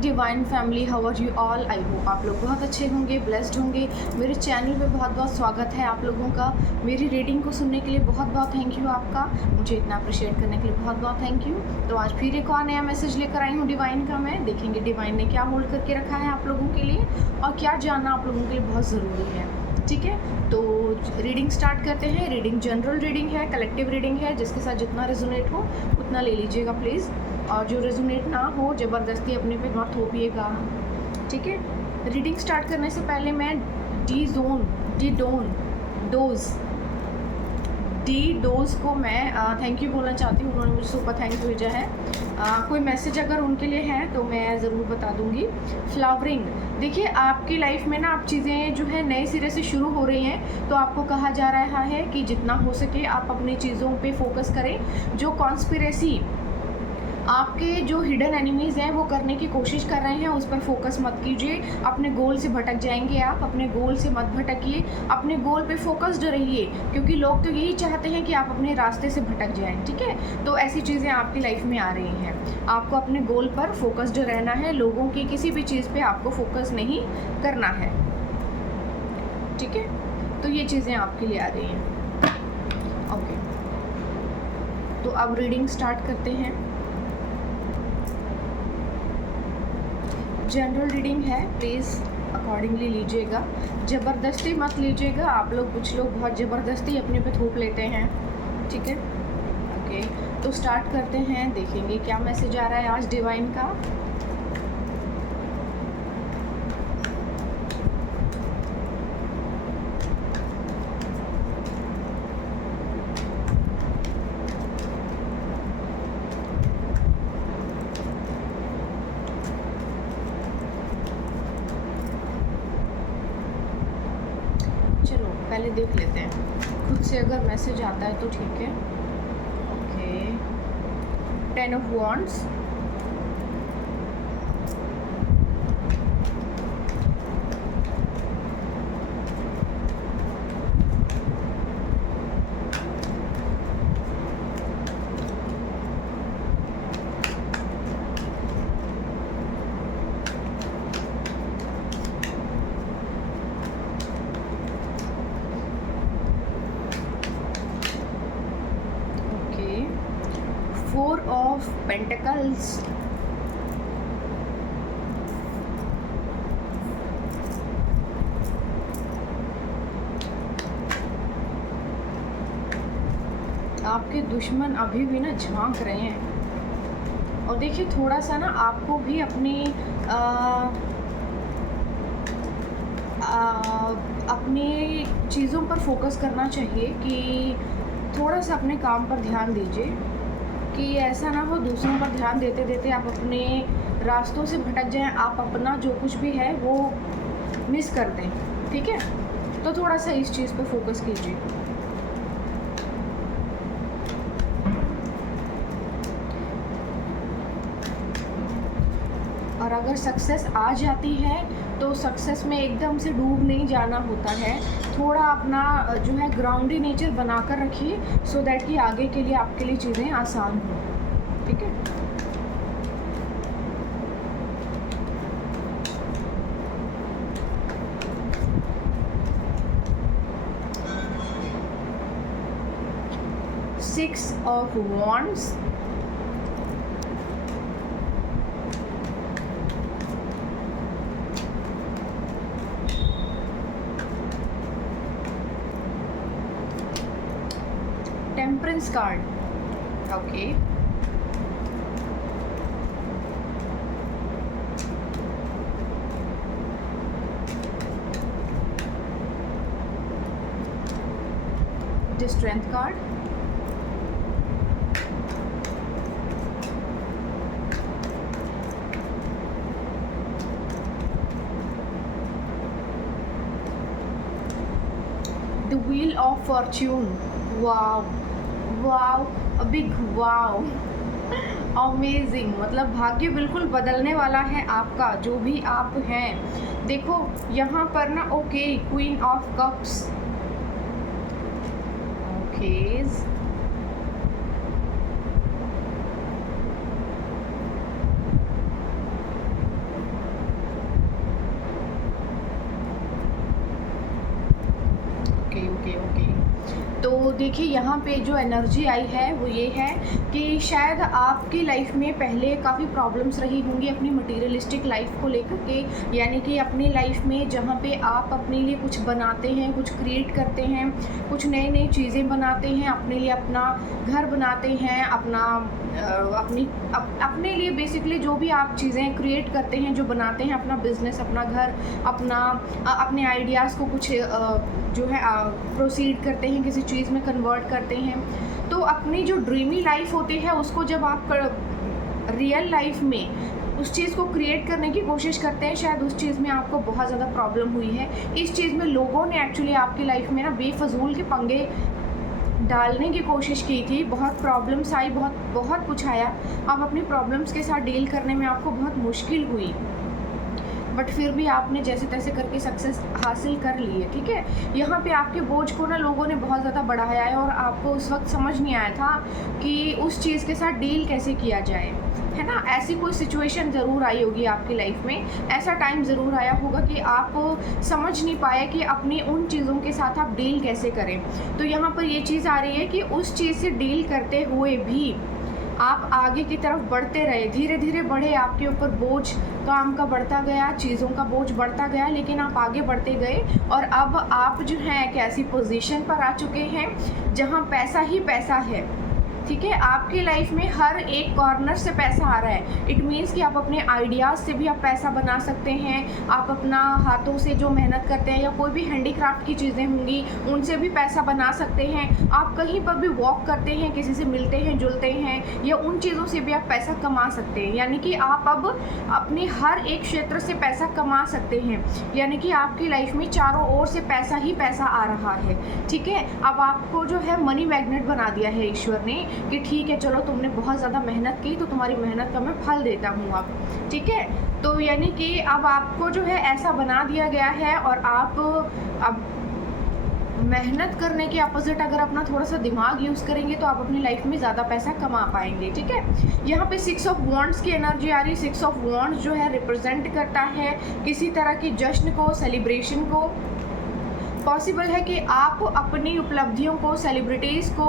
Divine family, how are you all. I hope आप लोग बहुत अच्छे होंगे, ब्लेस्ड होंगे। मेरे चैनल पे बहुत बहुत स्वागत है आप लोगों का। मेरी रीडिंग को सुनने के लिए बहुत बहुत थैंक यू आपका। मुझे इतना अप्रिशिएट करने के लिए बहुत बहुत थैंक यू। तो आज फिर एक और नया मैसेज लेकर आई हूँ डिवाइन का मैं। देखेंगे डिवाइन ने क्या होल्ड करके रखा है आप लोगों के लिए और क्या जानना आप लोगों के लिए बहुत ज़रूरी है। ठीक है, तो रीडिंग स्टार्ट करते हैं। रीडिंग जनरल रीडिंग है, कलेक्टिव रीडिंग है, जिसके साथ जितना रेजोनेट हो उतना ले लीजिएगा प्लीज़। और जो रेजोनेट ना हो ज़बरदस्ती अपने पे मत थोपिएगा। ठीक है, रीडिंग स्टार्ट करने से पहले मैं डी डोज को मैं थैंक यू बोलना चाहती हूँ। उन्होंने मुझे सुपर थैंक्स भेजा है। कोई मैसेज अगर उनके लिए है तो मैं ज़रूर बता दूँगी। फ्लावरिंग, देखिए आपकी लाइफ में ना आप चीज़ें जो है नए सिरे से शुरू हो रही हैं, तो आपको कहा जा रहा है कि जितना हो सके आप अपनी चीज़ों पे फोकस करें। जो कॉन्स्पिरेसी आपके जो हिडन एनिमीज़ हैं वो करने की कोशिश कर रहे हैं, उस पर फोकस मत कीजिए। अपने गोल से भटक जाएंगे आप, अपने गोल से मत भटकिए, अपने गोल पे फोकस्ड रहिए, क्योंकि लोग तो यही चाहते हैं कि आप अपने रास्ते से भटक जाएं। ठीक है, तो ऐसी चीज़ें आपकी लाइफ में आ रही हैं। आपको अपने गोल पर फोकस्ड रहना है, लोगों की किसी भी चीज़ पर आपको फोकस नहीं करना है। ठीक है, तो ये चीज़ें आपके लिए आ रही हैं। ओके, तो अब रीडिंग स्टार्ट करते हैं। जनरल रीडिंग है, प्लीज़ अकॉर्डिंगली लीजिएगा, ज़बरदस्ती मत लीजिएगा। आप लोग कुछ लोग बहुत ज़बरदस्ती अपने पे थोप लेते हैं। ठीक है, ओके, तो स्टार्ट करते हैं। देखेंगे क्या मैसेज आ रहा है आज डिवाइन का। पहले देख लेते हैं खुद से, अगर मैसेज आता है तो ठीक है। Okay, 10 of wands, four of pentacles, आपके दुश्मन अभी भी ना झांक रहे हैं। और देखिए थोड़ा सा ना आपको भी अपनी चीज़ों पर फोकस करना चाहिए कि थोड़ा सा अपने काम पर ध्यान दीजिए, कि ऐसा ना हो दूसरों पर ध्यान देते देते आप अपने रास्तों से भटक जाएं, आप अपना जो कुछ भी है वो मिस कर दें। ठीक है, तो थोड़ा सा इस चीज़ पे फोकस कीजिए। और अगर सक्सेस आ जाती है तो सक्सेस में एकदम से डूब नहीं जाना होता है। थोड़ा अपना जो है ग्राउंडी नेचर बना कर रखिए, सो दैट कि आगे के लिए आपके लिए चीज़ें आसान हों। ठीक है, six of wands, temperance card. Okay, the strength card, the wheel of Fortune. Wow wow, a big wow, amazing. मतलब भाग्य बिल्कुल बदलने वाला है आपका, जो भी आप हैं। देखो यहाँ पर ना, okay, queen of cups, okay, देखिए यहाँ पे जो एनर्जी आई है वो ये है कि शायद आपकी लाइफ में पहले काफ़ी प्रॉब्लम्स रही होंगी अपनी मटीरियलिस्टिक लाइफ को लेकर के, यानी कि अपनी लाइफ में जहाँ पे आप अपने लिए कुछ बनाते हैं, कुछ क्रिएट करते हैं, कुछ नई नई चीज़ें बनाते हैं, अपने लिए अपना घर बनाते हैं, अपने लिए बेसिकली जो भी आप चीज़ें क्रिएट करते हैं, जो बनाते हैं, अपना बिजनेस, अपना घर, अपने आइडियाज़ को कुछ जो है प्रोसीड करते हैं, किसी चीज़ में कन्वर्ट करते हैं। तो अपनी जो ड्रीमी लाइफ होती है उसको जब आप रियल लाइफ में उस चीज़ को क्रिएट करने की कोशिश करते हैं, शायद उस चीज़ में आपको बहुत ज़्यादा प्रॉब्लम हुई है। इस चीज़ में लोगों ने एक्चुअली आपकी लाइफ में ना बेफजूल के पंगे डालने की कोशिश की थी, बहुत प्रॉब्लम्स आई, बहुत कुछ आया। अब अपनी प्रॉब्लम्स के साथ डील करने में आपको बहुत मुश्किल हुई, बट फिर भी आपने जैसे तैसे करके सक्सेस हासिल कर ली है। ठीक है, यहाँ पे आपके बोझ को ना लोगों ने बहुत ज़्यादा बढ़ाया है और आपको उस वक्त समझ नहीं आया था कि उस चीज़ के साथ डील कैसे किया जाए, है ना। ऐसी कोई सिचुएशन ज़रूर आई होगी आपकी लाइफ में, ऐसा टाइम ज़रूर आया होगा कि आप समझ नहीं पाए कि अपनी उन चीज़ों के साथ आप डील कैसे करें। तो यहाँ पर ये चीज़ आ रही है कि उस चीज़ से डील करते हुए भी आप आगे की तरफ बढ़ते रहे, धीरे धीरे बढ़े, आपके ऊपर बोझ काम का बढ़ता गया, चीज़ों का बोझ बढ़ता गया, लेकिन आप आगे बढ़ते गए और अब आप जो है एक ऐसी पोजीशन पर आ चुके हैं जहां पैसा ही पैसा है। ठीक है, आपकी लाइफ में हर एक कॉर्नर से पैसा आ रहा है। इट मीन्स कि आप अपने आइडियाज़ से भी आप पैसा बना सकते हैं, आप अपना हाथों से जो मेहनत करते हैं या कोई भी हैंडीक्राफ्ट की चीज़ें होंगी उनसे भी पैसा बना सकते हैं। आप कहीं पर भी वॉक करते हैं, किसी से मिलते हैं जुलते हैं, या उन चीज़ों से भी आप पैसा कमा सकते हैं। यानी कि आप अब अपने हर एक क्षेत्र से पैसा कमा सकते हैं, यानी कि आपकी लाइफ में चारों ओर से पैसा ही पैसा आ रहा है। ठीक है, अब आपको जो है मनी मैग्नेट बना दिया है ईश्वर ने कि ठीक है चलो तुमने बहुत ज़्यादा मेहनत की तो तुम्हारी मेहनत का मैं फल देता हूँ अब। ठीक है, तो यानी कि अब आपको जो है ऐसा बना दिया गया है और आप अब मेहनत करने के अपोजिट अगर अपना थोड़ा सा दिमाग यूज़ करेंगे तो आप अपनी लाइफ में ज़्यादा पैसा कमा पाएंगे। ठीक है, यहाँ पे 6 ऑफ वॉन्ड्स की एनर्जी आ रही है। 6 ऑफ वॉन्ड्स जो है रिप्रेजेंट करता है किसी तरह की जश्न को, सेलिब्रेशन को। पॉसिबल है कि आप अपनी उपलब्धियों को, सेलिब्रिटीज़ को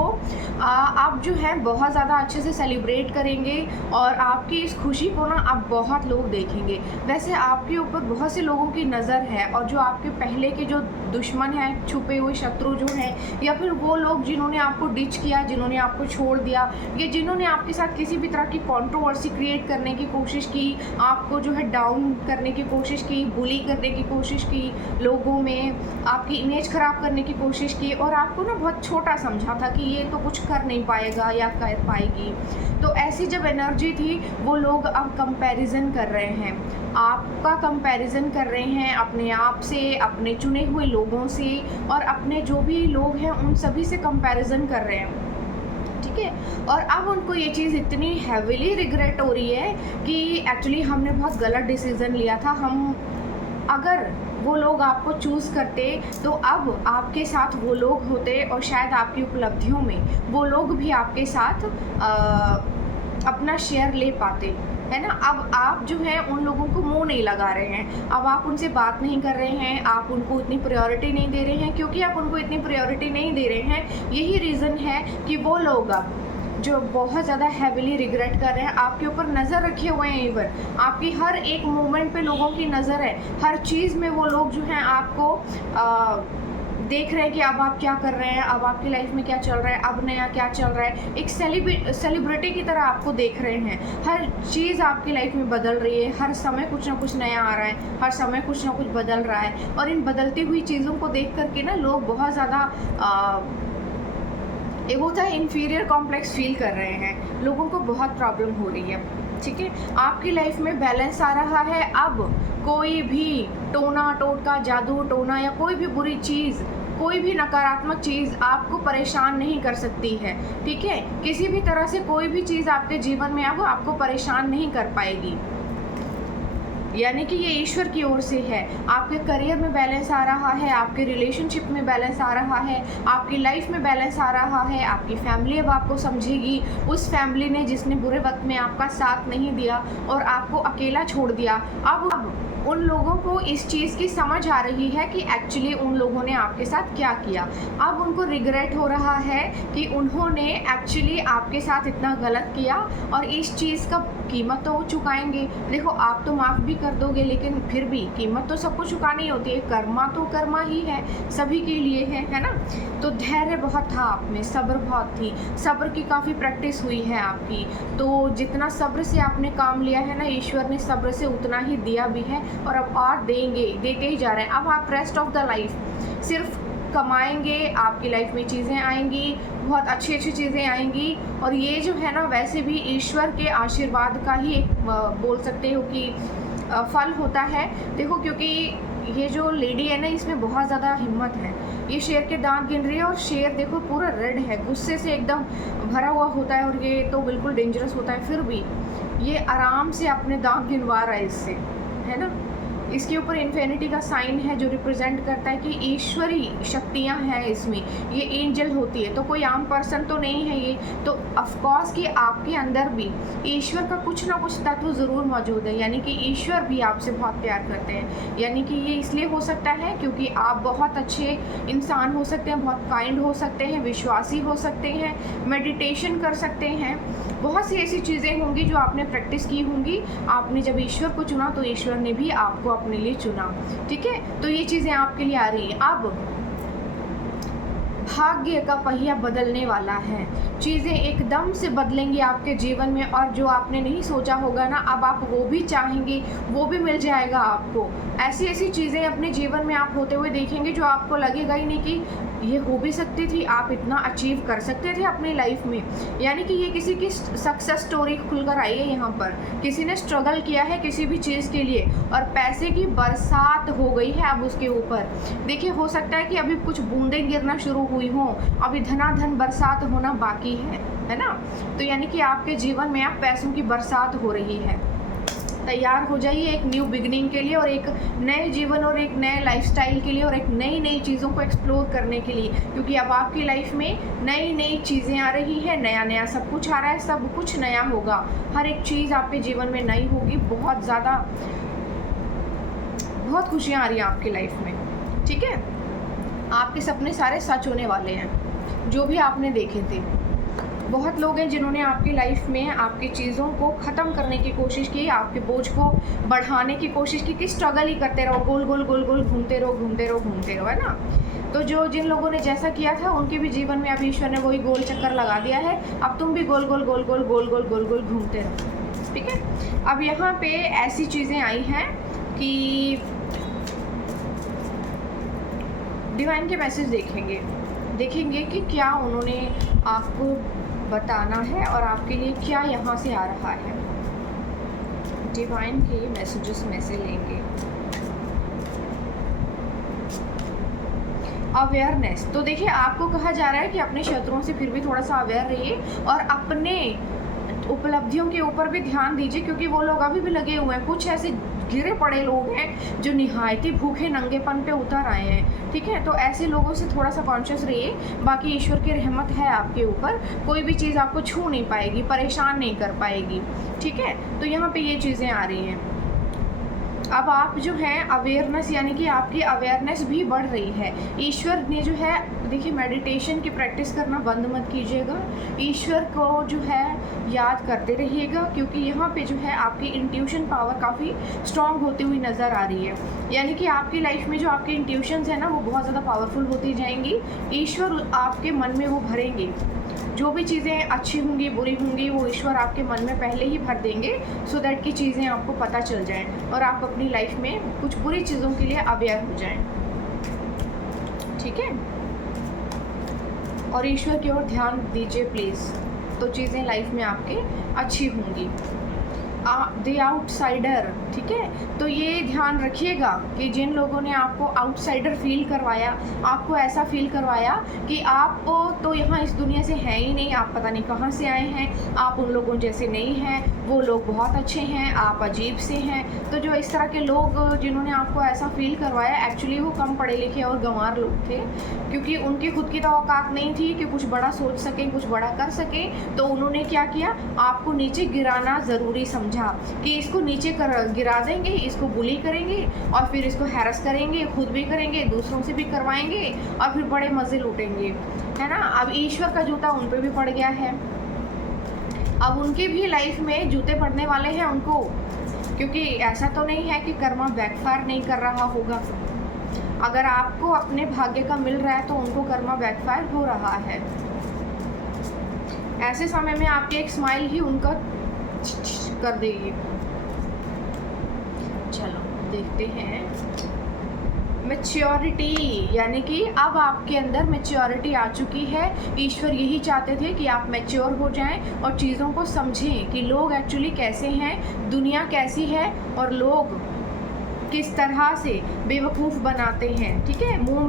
आप जो है बहुत ज़्यादा अच्छे से सेलिब्रेट करेंगे और आपकी इस खुशी को ना आप बहुत लोग देखेंगे। वैसे आपके ऊपर बहुत से लोगों की नज़र है और जो आपके पहले के जो दुश्मन हैं, छुपे हुए शत्रु जो हैं, या फिर वो लोग जिन्होंने आपको डिच किया, जिन्होंने आपको छोड़ दिया, या जिन्होंने आपके साथ किसी भी तरह की कंट्रोवर्सी क्रिएट करने की कोशिश की, आपको जो है डाउन करने की कोशिश की, बुली करने की कोशिश की, लोगों में आपकी इमेज ख़राब करने की कोशिश की और आपको ना बहुत छोटा समझा था कि ये तो कुछ कर नहीं पाएगा या कर पाएगी। तो ऐसी जब एनर्जी थी वो लोग अब कंपैरिजन कर रहे हैं, आपका कंपैरिजन कर रहे हैं अपने आप से, अपने चुने हुए लोगों से, और अपने जो भी लोग हैं उन सभी से कंपैरिजन कर रहे हैं। ठीक है, और अब उनको ये चीज़ इतनी हैविली रिग्रेट हो रही है कि एक्चुअली हमने बहुत गलत डिसीज़न लिया था। हम अगर वो लोग आपको चूज़ करते तो अब आपके साथ वो लोग होते और शायद आपकी उपलब्धियों में वो लोग भी आपके साथ अपना शेयर ले पाते, है ना। अब आप जो है उन लोगों को मुंह नहीं लगा रहे हैं, अब आप उनसे बात नहीं कर रहे हैं, आप उनको इतनी प्रायोरिटी नहीं दे रहे हैं। क्योंकि आप उनको इतनी प्रायोरिटी नहीं दे रहे हैं, यही रीज़न है कि वो लोग अब जो बहुत ज़्यादा हैविली रिग्रेट कर रहे हैं, आपके ऊपर नज़र रखे हुए हैं। इवन आपकी हर एक मूवमेंट पे लोगों की नज़र है, हर चीज़ में वो लोग जो हैं आपको देख रहे हैं कि अब आप क्या कर रहे हैं, अब आपकी लाइफ में क्या चल रहा है, अब नया क्या चल रहा है। एक सेलिब्रिटी की तरह आपको देख रहे हैं, हर चीज़ आपकी लाइफ में बदल रही है, हर समय कुछ ना कुछ नया आ रहा है, हर समय कुछ ना कुछ बदल रहा है। और इन बदलती हुई चीज़ों को देख करके ना लोग बहुत ज़्यादा एक होता है इन्फीरियर कॉम्प्लेक्स फील कर रहे हैं, लोगों को बहुत प्रॉब्लम हो रही है। ठीक है, आपकी लाइफ में बैलेंस आ रहा है। अब कोई भी टोना टोटका, जादू टोना या कोई भी बुरी चीज़, कोई भी नकारात्मक चीज़ आपको परेशान नहीं कर सकती है। ठीक है, किसी भी तरह से कोई भी चीज़ आपके जीवन में अब आपको परेशान नहीं कर पाएगी। यानी कि ये ईश्वर की ओर से है। आपके करियर में बैलेंस आ रहा है, आपके रिलेशनशिप में बैलेंस आ रहा है, आपकी लाइफ में बैलेंस आ रहा है, आपकी फैमिली अब आपको समझेगी। उस फैमिली ने जिसने बुरे वक्त में आपका साथ नहीं दिया और आपको अकेला छोड़ दिया, अब उन लोगों को इस चीज़ की समझ आ रही है कि एक्चुअली उन लोगों ने आपके साथ क्या किया। अब उनको रिग्रेट हो रहा है कि उन्होंने एक्चुअली आपके साथ इतना गलत किया और इस चीज़ का कीमत तो वो चुकाएंगे। देखो, आप तो माफ़ भी कर दोगे, लेकिन फिर भी कीमत तो सबको चुकानी होती है। कर्मा तो कर्मा ही है, सभी के लिए है ना। तो धैर्य बहुत था आप में, सब्र बहुत थी, सब्र की काफ़ी प्रैक्टिस हुई है आपकी। तो जितना सब्र से आपने काम लिया है ना, ईश्वर ने सब्र से उतना ही दिया भी है और अब और देंगे, देते ही जा रहे हैं। अब आप रेस्ट ऑफ द लाइफ सिर्फ कमाएंगे, आपकी लाइफ में चीज़ें आएंगी, बहुत अच्छी अच्छी चीज़ें आएंगी। और ये जो है ना, वैसे भी ईश्वर के आशीर्वाद का ही एक बोल सकते हो कि फल होता है। देखो, क्योंकि ये जो लेडी है ना, इसमें बहुत ज़्यादा हिम्मत है। ये शेर के दांत गिन रही है और शेर देखो पूरा रेड है, गुस्से से एकदम भरा हुआ होता है और ये तो बिल्कुल डेंजरस होता है। फिर भी ये आराम से अपने दांत गिनवा रहा है इससे, है ना। इसके ऊपर इन्फिनिटी का साइन है जो रिप्रेजेंट करता है कि ईश्वरी शक्तियाँ हैं इसमें। ये एंजल होती है, तो कोई आम पर्सन तो नहीं है ये। तो ऑफकोर्स कि आपके अंदर भी ईश्वर का कुछ ना कुछ तत्व ज़रूर मौजूद है, यानी कि ईश्वर भी आपसे बहुत प्यार करते हैं। यानी कि ये इसलिए हो सकता है क्योंकि आप बहुत अच्छे इंसान हो सकते हैं, बहुत काइंड हो सकते हैं, विश्वासी हो सकते हैं, मेडिटेशन कर सकते हैं, बहुत सी ऐसी चीज़ें होंगी जो आपने प्रैक्टिस की होंगी। आपने जब ईश्वर को चुना तो ईश्वर ने भी आपको अपने लिए चुना, ठीक है। तो ये चीज़ें आपके लिए आ रही हैं। अब भाग्य का पहिया बदलने वाला है, चीज़ें एकदम से बदलेंगी आपके जीवन में और जो आपने नहीं सोचा होगा ना, अब आप वो भी चाहेंगे, वो भी मिल जाएगा आपको। ऐसी ऐसी चीज़ें अपने जीवन में आप होते हुए देखेंगे जो आपको लगेगा ही नहीं कि ये हो भी सकती थी, आप इतना अचीव कर सकते थे अपनी लाइफ में। यानी कि ये किसी की सक्सेस स्टोरी खुलकर आई है यहाँ पर। किसी ने स्ट्रगल किया है किसी भी चीज़ के लिए और पैसे की बरसात हो गई है अब उसके ऊपर। देखिए, हो सकता है कि अभी कुछ बूंदें गिरना शुरू हुई हों, अभी धनाधन बरसात होना बाकी है ना। तो यानी कि आपके जीवन में अब पैसों की बरसात हो रही है। तैयार हो जाइए एक न्यू बिगनिंग के लिए और एक नए जीवन और एक नए लाइफस्टाइल के लिए और एक नई नई चीज़ों को एक्सप्लोर करने के लिए, क्योंकि अब आपकी लाइफ में नई नई चीज़ें आ रही हैं, नया नया सब कुछ आ रहा है, सब कुछ नया होगा, हर एक चीज़ आपके जीवन में नई होगी। बहुत ज़्यादा बहुत खुशियाँ आ रही हैं आपकी लाइफ में, ठीक है। आपके सपने सारे सच होने वाले हैं जो भी आपने देखे थे। बहुत लोग हैं जिन्होंने आपकी लाइफ में आपकी चीज़ों को ख़त्म करने की कोशिश की, आपके बोझ को बढ़ाने की कोशिश की कि स्ट्रगल ही करते रहो, गोल गोल गोल गोल घूमते रहो घूमते रहो घूमते रहो, है ना। तो जिन लोगों ने जैसा किया था उनके भी जीवन में अब ईश्वर ने वही गोल चक्कर लगा दिया है। अब तुम भी गोल गोल गोल गोल गोल गोल गोल गोल घूमते रहो, ठीक है। अब यहाँ पे ऐसी चीज़ें आई हैं कि डिवाइन के मैसेज देखेंगे कि क्या उन्होंने आपको बताना है और आपके लिए क्या यहाँ से आ रहा है। डिवाइन के मैसेजेस में से लेंगे अवेयरनेस। तो देखिए, आपको कहा जा रहा है कि अपने शत्रुओं से फिर भी थोड़ा सा अवेयर रहिए और अपने उपलब्धियों के ऊपर भी ध्यान दीजिए, क्योंकि वो लोग अभी भी लगे हुए हैं। कुछ ऐसे गिरे पड़े लोग हैं जो निहायती भूखे नंगेपन पे उतर आए हैं, ठीक है। तो ऐसे लोगों से थोड़ा सा कॉन्शियस रहिए। बाकी ईश्वर की रहमत है आपके ऊपर, कोई भी चीज़ आपको छू नहीं पाएगी, परेशान नहीं कर पाएगी, ठीक है। तो यहाँ पे ये चीज़ें आ रही हैं। अब आप जो है अवेयरनेस, यानी कि आपकी अवेयरनेस भी बढ़ रही है। ईश्वर ने जो है, देखिए, मेडिटेशन की प्रैक्टिस करना बंद मत कीजिएगा, ईश्वर को जो है याद करते रहिएगा, क्योंकि यहाँ पे जो है आपकी इंट्यूशन पावर काफ़ी स्ट्रॉन्ग होती हुई नज़र आ रही है। यानी कि आपकी लाइफ में जो आपकी इंट्यूशंस है ना, वो बहुत ज़्यादा पावरफुल होती जाएंगी। ईश्वर आपके मन में वो भरेंगे, जो भी चीज़ें अच्छी होंगी बुरी होंगी वो ईश्वर आपके मन में पहले ही भर देंगे, सो दैट की चीज़ें आपको पता चल जाएं और आप अपनी लाइफ में कुछ बुरी चीज़ों के लिए अवेयर हो जाएं, ठीक है। और ईश्वर की ओर ध्यान दीजिए प्लीज़, तो चीज़ें लाइफ में आपके अच्छी होंगी। द आउटसाइडर, ठीक है। तो ये ध्यान रखिएगा कि जिन लोगों ने आपको आउटसाइडर फील करवाया, आपको ऐसा फील करवाया कि आप तो यहाँ इस दुनिया से हैं ही नहीं, आप पता नहीं कहाँ से आए हैं, आप उन लोगों जैसे नहीं हैं, वो लोग बहुत अच्छे हैं, आप अजीब से हैं। तो जो इस तरह के लोग जिन्होंने आपको ऐसा फील करवाया, एक्चुअली वो कम पढ़े लिखे और गंवार लोग थे, क्योंकि उनकी खुद की तो औकात नहीं थी कि कुछ बड़ा सोच सकें, कुछ बड़ा कर सकें। तो उन्होंने क्या किया, आपको नीचे गिराना ज़रूरी समझा कि इसको नीचे गिरा देंगे, इसको बुली करेंगे और फिर इसको हैरस करेंगे, खुद भी करेंगे, दूसरों से भी करवाएंगे और फिर बड़े मज़े लूटेंगे, है ना। अब ईश्वर का जूता उन पे भी पड़ गया है, अब उनके भी लाइफ में जूते पड़ने वाले हैं उनको, क्योंकि ऐसा तो नहीं है कि कर्मा बैकफायर नहीं कर रहा होगा। अगर आपको अपने भाग्य का मिल रहा है तो उनको कर्मा बैकफायर हो रहा है। ऐसे समय में आपकी एक स्माइल ही उनका कर देगी। चलो देखते हैं मैच्योरिटी, यानी कि अब आपके अंदर मैच्योरिटी आ चुकी है। ईश्वर यही चाहते थे कि आप मैच्योर हो जाएं और चीज़ों को समझें कि लोग एक्चुअली कैसे हैं, दुनिया कैसी है और लोग किस तरह से बेवकूफ़ बनाते हैं, ठीक है। मुंह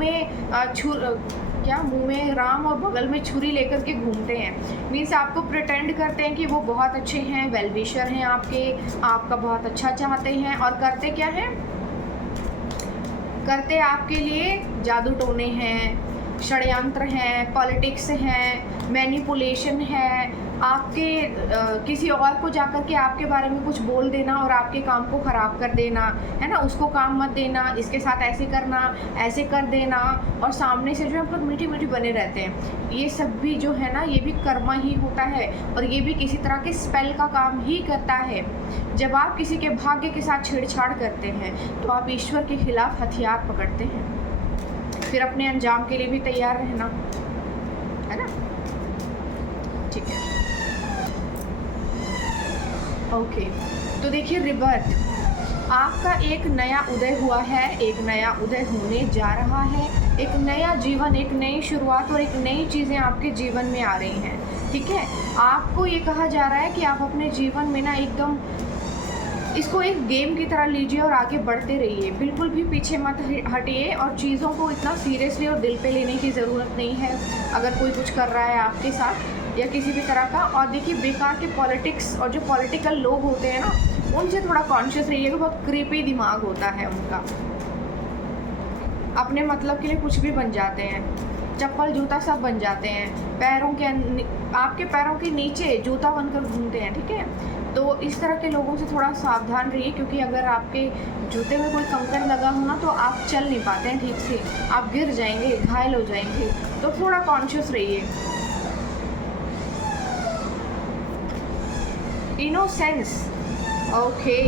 में राम और बगल में छुरी लेकर के घूमते हैं। मीन्स आपको प्रिटेंड करते हैं कि वो बहुत अच्छे हैं, वेल विशर हैं, आपका बहुत अच्छा चाहते हैं, और करते क्या हैं, करते आपके लिए जादू टोने हैं, षड्यंत्र हैं, पॉलिटिक्स हैं, मैनिपुलेशन है, आपके किसी और को जाकर के आपके बारे में कुछ बोल देना और आपके काम को ख़राब कर देना, है ना। उसको काम मत देना, इसके साथ ऐसे करना, ऐसे कर देना, और सामने से जो है मतलब मीठी मीठी बने रहते हैं। ये सब भी जो है ना, ये भी कर्मा ही होता है और ये भी किसी तरह के स्पेल का काम ही करता है। जब आप किसी के भाग्य के साथ छेड़छाड़ करते हैं तो आप ईश्वर के खिलाफ हथियार पकड़ते हैं, फिर अपने अंजाम के लिए भी तैयार रहना, है ना। ठीक है, ओके। तो देखिए रिबर्थ, आपका एक नया उदय हुआ है, एक नया उदय होने जा रहा है, एक नया जीवन, एक नई शुरुआत और एक नई चीज़ें आपके जीवन में आ रही हैं, ठीक है। आपको ये कहा जा रहा है कि आप अपने जीवन में ना एकदम इसको एक गेम की तरह लीजिए और आगे बढ़ते रहिए, बिल्कुल भी पीछे मत हटिए, और चीज़ों को इतना सीरियसली और दिल पे लेने की ज़रूरत नहीं है अगर कोई कुछ कर रहा है आपके साथ या किसी भी तरह का। और देखिए बेकार के पॉलिटिक्स और जो पॉलिटिकल लोग होते हैं ना, उनसे थोड़ा कॉन्शियस रहिएगा, बहुत क्रीपी दिमाग होता है उनका, अपने मतलब के लिए कुछ भी बन जाते हैं, चप्पल जूता सब बन जाते हैं, आपके पैरों के नीचे जूता बनकर घूमते हैं, ठीक है। तो इस तरह के लोगों से थोड़ा सावधान रहिए, क्योंकि अगर आपके जूते में कोई कंकड़ लगा हो ना तो आप चल नहीं पाते हैं ठीक से, आप गिर जाएंगे, घायल हो जाएंगे, तो थोड़ा कॉन्शियस रहिए। इनोसेंस, ओके,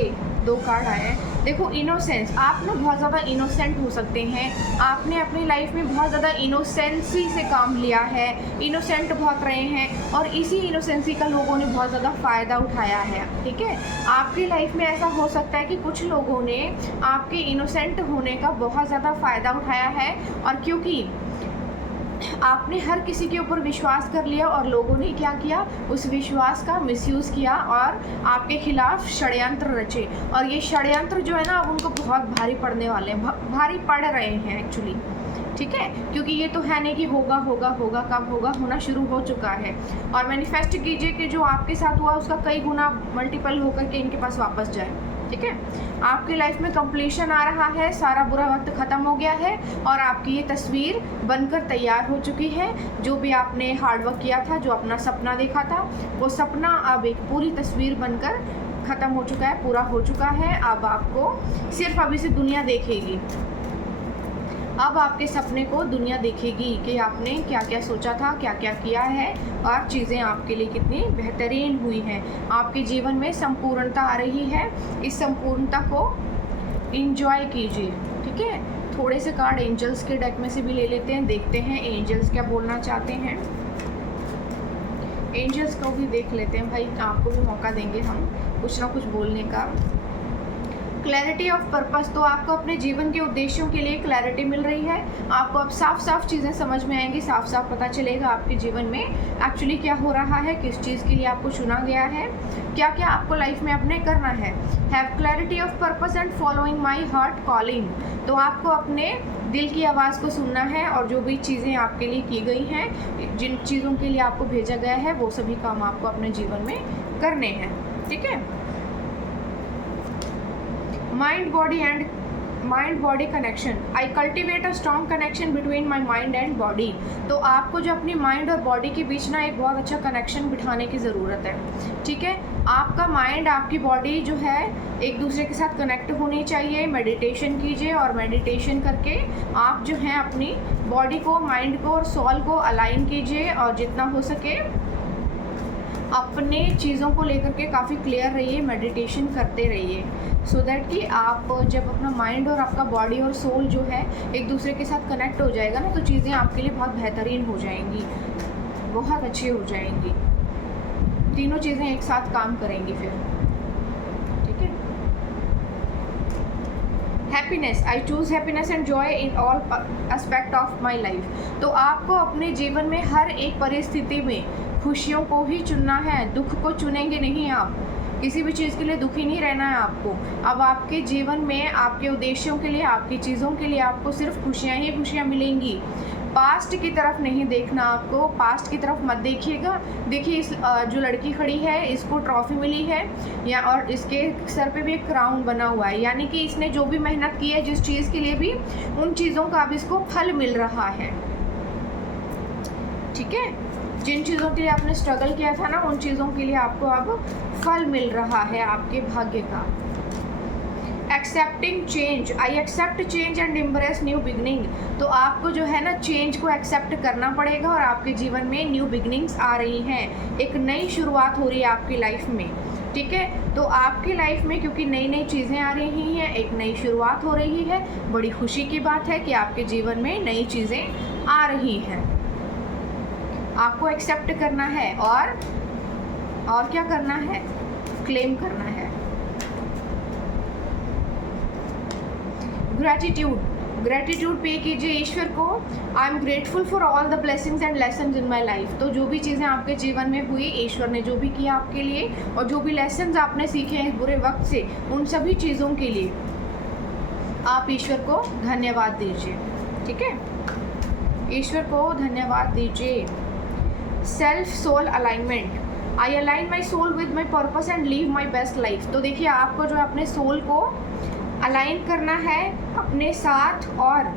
2 कार्ड आए हैं। देखो इनोसेंस, आप ना बहुत ज़्यादा इनोसेंट हो सकते हैं, आपने अपनी लाइफ में बहुत ज़्यादा इनोसेंसी से काम लिया है, इनोसेंट बहुत रहे हैं, और इसी इनोसेंसी का लोगों ने बहुत ज़्यादा फ़ायदा उठाया है, ठीक है। आपकी लाइफ में ऐसा हो सकता है कि कुछ लोगों ने आपके इनोसेंट होने का बहुत ज़्यादा फ़ायदा उठाया है, और क्योंकि आपने हर किसी के ऊपर विश्वास कर लिया और लोगों ने क्या किया, उस विश्वास का मिसयूज़ किया और आपके खिलाफ षड्यंत्र रचे, और ये षड्यंत्र जो है ना अब उनको बहुत भारी पड़ने वाले हैं, भारी पड़ रहे हैं एक्चुअली, ठीक है। क्योंकि ये तो है नहीं कि होगा होगा होगा, कब होगा, होना शुरू हो चुका है। और मैनिफेस्ट कीजिए कि जो आपके साथ हुआ उसका कई गुना मल्टीपल होकर के इनके पास वापस जाए, ठीक है। आपकी लाइफ में कंप्लीशन आ रहा है, सारा बुरा वक्त ख़त्म हो गया है और आपकी ये तस्वीर बनकर तैयार हो चुकी है। जो भी आपने हार्डवर्क किया था, जो अपना सपना देखा था, वो सपना अब एक पूरी तस्वीर बनकर ख़त्म हो चुका है, पूरा हो चुका है। अब आपको सिर्फ अभी से दुनिया देखेगी, अब आपके सपने को दुनिया देखेगी कि आपने क्या क्या सोचा था, क्या क्या किया है, और चीज़ें आपके लिए कितनी बेहतरीन हुई हैं। आपके जीवन में संपूर्णता आ रही है, इस संपूर्णता को एंजॉय कीजिए, ठीक है। थोड़े से कार्ड एंजल्स के डेक में से भी ले लेते हैं, देखते हैं एंजल्स क्या बोलना चाहते हैं। एंजल्स को भी देख लेते हैं भाई, आपको भी मौका देंगे हम कुछ ना कुछ बोलने का। क्लैरिटी ऑफ पर्पस, तो आपको अपने जीवन के उद्देश्यों के लिए क्लैरिटी मिल रही है। आपको अब साफ साफ चीज़ें समझ में आएंगी, साफ साफ पता चलेगा आपके जीवन में एक्चुअली क्या हो रहा है, किस चीज़ के लिए आपको चुना गया है, क्या क्या आपको लाइफ में अपने करना है। Have clarity of purpose and following my heart calling, तो आपको अपने दिल की आवाज़ को सुनना है और जो भी चीज़ें आपके लिए की गई हैं, जिन चीज़ों के लिए आपको भेजा गया है, वो सभी काम आपको अपने जीवन में करने हैं। ठीक है। Mind body connection, I cultivate a strong connection between my mind and body, तो आपको जो अपनी माइंड और बॉडी के बीच ना एक बहुत अच्छा कनेक्शन बिठाने की ज़रूरत है। ठीक है। आपका माइंड, आपकी बॉडी जो है एक दूसरे के साथ कनेक्ट होनी चाहिए। मेडिटेशन कीजिए और मेडिटेशन करके आप जो है अपनी बॉडी को, माइंड को और सोल को अलाइन कीजिए और जितना हो सके अपने चीज़ों को लेकर के काफ़ी क्लियर रहिए, मेडिटेशन करते रहिए, सो दैट कि आप जब अपना माइंड और आपका बॉडी और सोल जो है एक दूसरे के साथ कनेक्ट हो जाएगा ना, तो चीज़ें आपके लिए बहुत बेहतरीन हो जाएंगी, बहुत अच्छी हो जाएंगी, तीनों चीज़ें एक साथ काम करेंगी फिर। ठीक है। Happiness, I choose happiness and joy in all aspect of my life, तो आपको अपने जीवन में हर एक परिस्थिति में खुशियों को ही चुनना है, दुख को चुनेंगे नहीं आप। किसी भी चीज़ के लिए दुखी नहीं रहना है आपको। अब आपके जीवन में आपके उद्देश्यों के लिए, आपकी चीज़ों के लिए आपको सिर्फ खुशियाँ ही खुशियाँ मिलेंगी। पास्ट की तरफ नहीं देखना आपको, पास्ट की तरफ मत देखिएगा। देखिए इस जो लड़की खड़ी है, इसको ट्रॉफी मिली है या और इसके सर पे भी एक क्राउन बना हुआ है, यानी कि इसने जो भी मेहनत की है जिस चीज़ के लिए भी, उन चीज़ों का अब इसको फल मिल रहा है। ठीक है। जिन चीज़ों के लिए आपने स्ट्रगल किया था ना, उन चीज़ों के लिए आपको अब फल मिल रहा है आपके भाग्य का। Accepting change, I accept change and embrace new beginning, तो आपको जो है ना चेंज को एक्सेप्ट करना पड़ेगा और आपके जीवन में न्यू बिगनिंग्स आ रही हैं, एक नई शुरुआत हो रही है आपकी लाइफ में। ठीक है। तो आपकी लाइफ में क्योंकि नई नई चीज़ें आ रही हैं, एक नई शुरुआत हो रही है, बड़ी खुशी की बात है कि आपके जीवन में नई चीज़ें आ रही हैं। आपको एक्सेप्ट करना है और क्या करना है, क्लेम करना है। ग्रेटिट्यूड पे कीजिए ईश्वर को। I am grateful for all the blessings and lessons in my life, तो जो भी चीज़ें आपके जीवन में हुई, ईश्वर ने जो भी किया आपके लिए और जो भी लेसन्स आपने सीखे हैं इस बुरे वक्त से, उन सभी चीज़ों के लिए आप ईश्वर को धन्यवाद दीजिए। ठीक है। ईश्वर को धन्यवाद दीजिए। Self soul alignment, I align my soul with my purpose and live my best life, तो देखिए आपको जो है अपने सोल को अलाइन करना है अपने साथ, और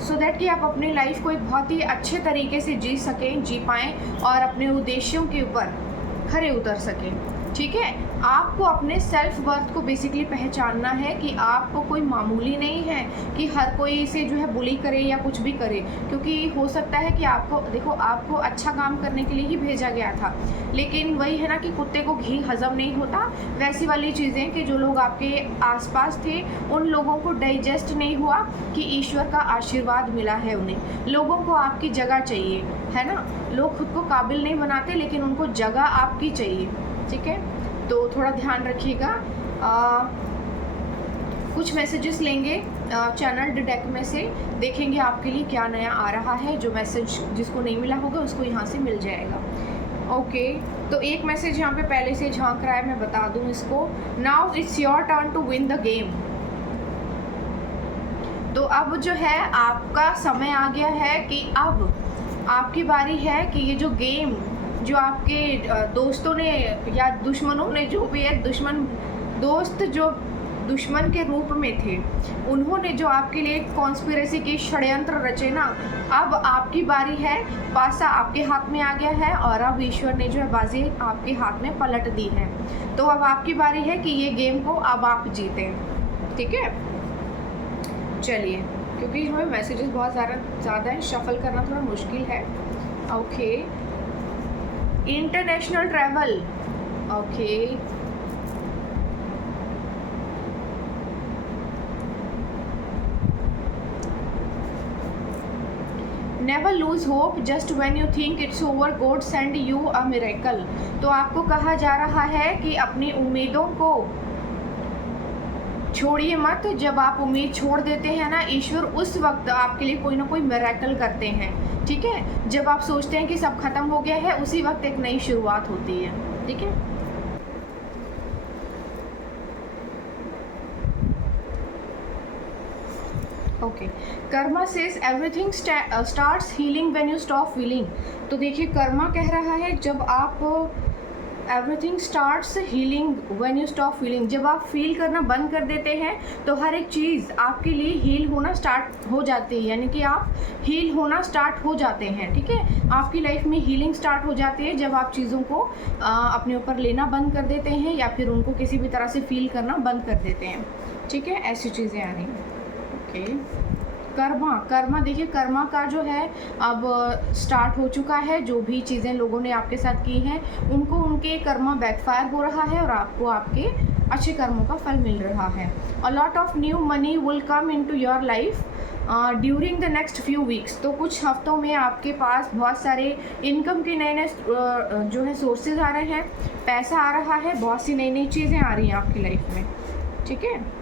सो दैट कि आप अपनी लाइफ को एक बहुत ही अच्छे तरीके से जी सकें, जी पाएँ और अपने उद्देश्यों के ऊपर खरे उतर सकें। ठीक है। आपको अपने सेल्फ वर्थ को बेसिकली पहचानना है कि आपको कोई मामूली नहीं है कि हर कोई इसे जो है बुली करे या कुछ भी करे, क्योंकि हो सकता है कि आपको, देखो आपको अच्छा काम करने के लिए ही भेजा गया था, लेकिन वही है ना कि कुत्ते को घी हजम नहीं होता, वैसी वाली चीज़ें कि जो लोग आपके आसपास थे उन लोगों को डाइजेस्ट नहीं हुआ कि ईश्वर का आशीर्वाद मिला है उन्हें। लोगों को आपकी जगह चाहिए, है ना। लोग खुद को काबिल नहीं बनाते, लेकिन उनको जगह आपकी चाहिए। ठीक है। तो थोड़ा ध्यान रखिएगा। कुछ मैसेजेस लेंगे चैनल डिटेक्ट में से, देखेंगे आपके लिए क्या नया आ रहा है। जो मैसेज जिसको नहीं मिला होगा उसको यहाँ से मिल जाएगा। ओके। तो एक मैसेज यहाँ पे पहले से झांक रहा है, मैं बता दूँ इसको। Now it's your turn to win the game, तो अब जो है आपका समय आ गया है कि अब आपकी बारी है कि ये जो गेम, जो आपके दोस्तों ने या दुश्मनों ने, जो भी है दोस्त जो दुश्मन के रूप में थे, उन्होंने जो आपके लिए कॉन्स्पिरेसी की षड्यंत्र रचे ना, अब आपकी बारी है। पासा आपके हाथ में आ गया है और अब ईश्वर ने जो है बाजी आपके हाथ में पलट दी है। तो अब आपकी बारी है कि ये गेम को अब आप जीतें। ठीक है। चलिए, क्योंकि हमें मैसेजेस बहुत ज़्यादा हैं, शफल करना थोड़ा मुश्किल है। Okay. International travel, okay. Never lose hope just when you think it's over, God send you a miracle, तो आपको कहा जा रहा है कि अपनी उम्मीदों को छोड़िए मत। जब आप उम्मीद छोड़ देते हैं ना, ईश्वर उस वक्त आपके लिए कोई ना कोई मिरेकल करते हैं, ठीक है। जब आप सोचते हैं कि सब खत्म हो गया है, उसी वक्त एक नई शुरुआत होती है, ठीक है। Okay, Karma says everything starts healing when you stop feeling. तो देखिए, कर्मा कह रहा है जब आप everything starts healing when you stop feeling, जब आप फील करना बंद कर देते हैं तो हर एक चीज़ आपके लिए हील होना स्टार्ट हो जाती है, यानी कि आप हील होना स्टार्ट हो जाते हैं, ठीक है। आपकी लाइफ में हीलिंग स्टार्ट हो जाती है जब आप चीज़ों को अपने ऊपर लेना बंद कर देते हैं या फिर उनको किसी भी तरह से फील करना बंद कर देते हैं, ठीक है। ऐसी चीज़ें आ रही हैं। ओके, कर्मा देखिए, कर्मा का जो है अब स्टार्ट हो चुका है। जो भी चीज़ें लोगों ने आपके साथ की हैं, उनको उनके कर्मा बैकफायर हो रहा है और आपको आपके अच्छे कर्मों का फल मिल रहा है। A lot of new money will come into your life during the next few weeks. तो कुछ हफ्तों में आपके पास बहुत सारे इनकम के नए नए जो है सोर्सेज आ रहे हैं, पैसा आ रहा है, बहुत सी नई नई चीज़ें आ रही हैं आपकी लाइफ में, ठीक है।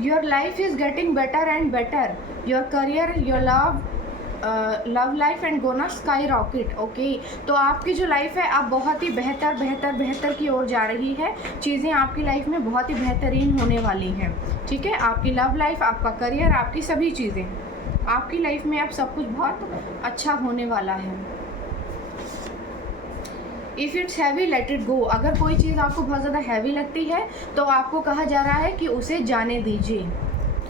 Your life is getting better and better. Your career, your love life and gonna skyrocket. Okay, तो आपकी जो लाइफ है अब बहुत ही बेहतर की ओर जा रही है। चीज़ें आपकी लाइफ में बहुत ही बेहतरीन होने वाली हैं, ठीक है। आपकी लव लाइफ, आपका करियर, आपकी सभी चीज़ें, आपकी लाइफ में अब सब कुछ बहुत अच्छा होने वाला है। If it's heavy let it go. अगर कोई चीज़ आपको बहुत ज़्यादा हैवी लगती है तो आपको कहा जा रहा है कि उसे जाने दीजिए,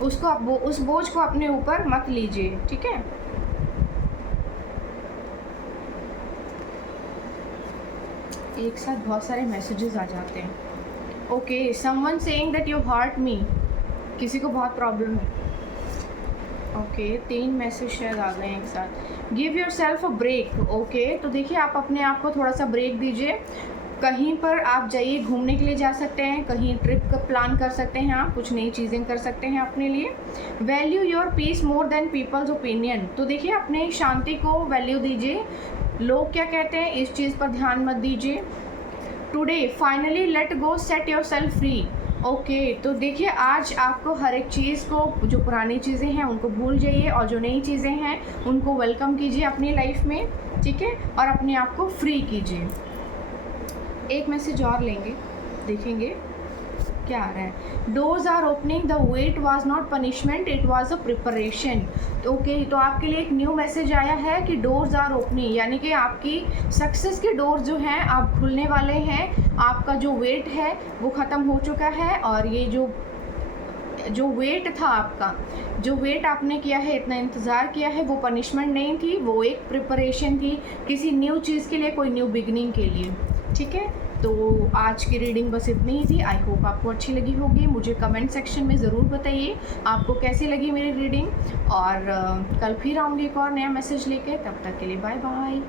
उसको उस बोझ को अपने ऊपर मत लीजिए, ठीक है। एक साथ बहुत सारे मैसेजेस आ जाते हैं। Okay, someone saying that you hurt me, किसी को बहुत प्रॉब्लम है। ओके, 3 मैसेज शायद आ गए एक साथ। Give yourself a break. Okay, तो देखिए, आप अपने आप को थोड़ा सा ब्रेक दीजिए। कहीं पर आप जाइए, घूमने के लिए जा सकते हैं, कहीं ट्रिप का प्लान कर सकते हैं, आप कुछ नई चीज़ें कर सकते हैं अपने लिए। Value your peace more than people's opinion. तो देखिए, अपने शांति को वैल्यू दीजिए, लोग क्या कहते हैं इस चीज़ पर ध्यान मत दीजिए। Today finally let go, set your self free. Okay, तो देखिए, आज आपको हर एक चीज़ को, जो पुरानी चीज़ें हैं उनको भूल जाइए और जो नई चीज़ें हैं उनको वेलकम कीजिए अपनी लाइफ में, ठीक है, और अपने आप को फ्री कीजिए। एक मैसेज और लेंगे, देखेंगे क्या आ रहा है। Doors are opening, the wait was not punishment, it was a preparation. Okay, तो आपके लिए एक न्यू मैसेज आया है कि डोर्स आर ओपनिंग, यानी कि आपकी सक्सेस के डोर जो हैं आप खुलने वाले हैं। आपका जो वेट है वो ख़त्म हो चुका है और ये जो वेट था आपका, जो वेट आपने किया है, इतना इंतज़ार किया है, वो पनिशमेंट नहीं थी, वो एक प्रिपरेशन थी किसी न्यू चीज़ के लिए, कोई न्यू बिगनिंग के लिए, ठीक है। तो आज की रीडिंग बस इतनी ही थी। आई होप आपको अच्छी लगी होगी। मुझे कमेंट सेक्शन में ज़रूर बताइए आपको कैसी लगी मेरी रीडिंग, और कल फिर आऊँगी एक और नया मैसेज लेके। तब तक के लिए बाय बाय।